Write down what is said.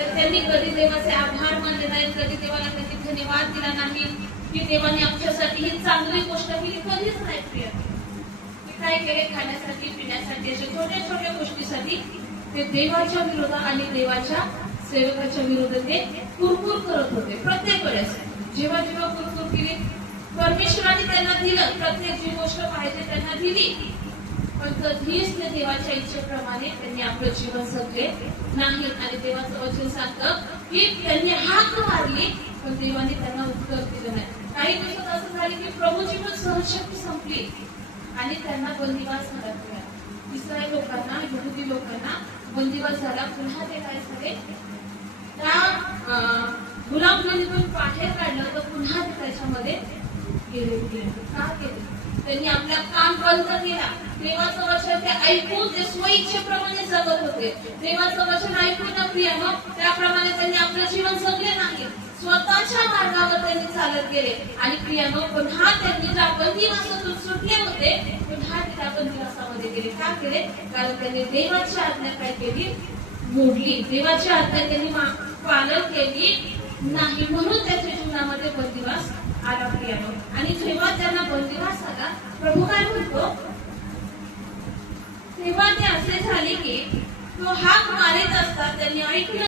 तर त्यांनी कधी देवाचे आभार मानले नाहीत, कधी देवाला त्यांनी धन्यवाद दिला नाही की देवाने आमच्यासाठी ही चांगली गोष्ट केली, कधीच नाही. प्रिय काय केले, खाण्यासाठी पिण्यासाठी अशा छोट्या छोट्या गोष्टीसाठी ते देवाच्या विरोधात आणि देवाच्या सेवकाच्या विरोधात ते कुरकुर करत होते. प्रत्येक वेळेस जेव्हा जेव्हा कुरकुर केली, परमेश्वराने त्यांना दिलं, प्रत्येक जी गोष्ट पाहिजे त्यांना दिली, पण कधीच ते देवाच्या इच्छेप्रमाणे त्यांनी आपलं जीवन जगले नाही. आणि देवाचं वचन सांगतं की त्यांनी हाक मारली पण देवाने त्यांना उत्तर दिलं नाही. काही दिवसात असं झाले की प्रभूची पण सहनशक्ती संपली आणि त्यांना बंदिवास झाला. इस्रायल लोकांना, यहुदी लोकांना बंदिवास झाला. पुन्हा ते काय झाले, त्या गुलामगिरीतून बाहेर काढलं तर पुन्हा ते त्याच्यामध्ये गेले. का केले? त्यांनी आपला कान बंद केला. देवाचं वचन ते ऐकून ते स्वइच्छेप्रमाणे जगत होते. देवाचं वचन ऐकून ना प्रिय, मग त्याप्रमाणे त्यांनी आपलं जीवन जगले नाही, स्वतःच्या मार्गावर त्यांनी चालत गेले. आणि प्रिय, मग पुन्हा त्यांनी ज्या बंदिवासातून सुटले होते पुन्हा त्या बंदिवासामध्ये गेले. का केले? कारण त्यांनी देवाची आज्ञा काय केली? मोडली. देवाची आज्ञा त्यांनी पालन केली नाही, म्हणून त्याच्या जीवनामध्ये बंदिवास आला. प्रिय, आणि जेव्हा त्यांना बंदिवास आला, प्रभू काय म्हणतो, तेव्हा ते असे झाले की तो हाक मारित असतात त्यांनी ऐकलं